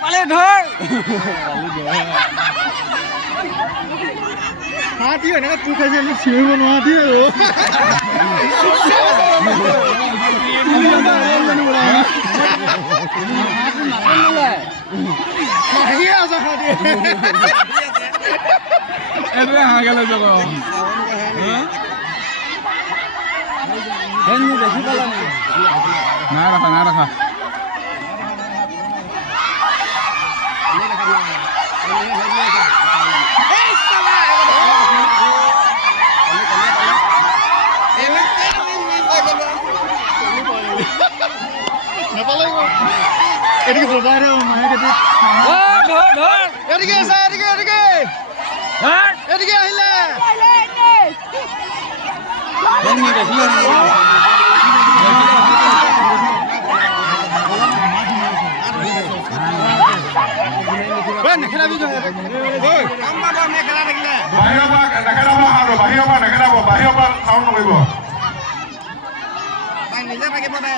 পালে ধৰ হাতি এনেকা তুই খাইছে আমি চিঞৰিব নোৱাৰি নাই ৰাখা এদিকে সবাই মায়ে কেটে এদিকে এসে এদিকে আহিলে নেখেলাবি বাহিৰৰ পৰা নেখেলাব আৰু বাহিৰৰ পৰা চাউণ্ড নকৰিব নিজে থাকিব দে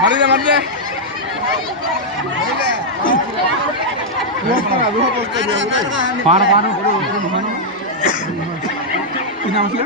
মাৰি দে পাৰ কি নাম আছিলে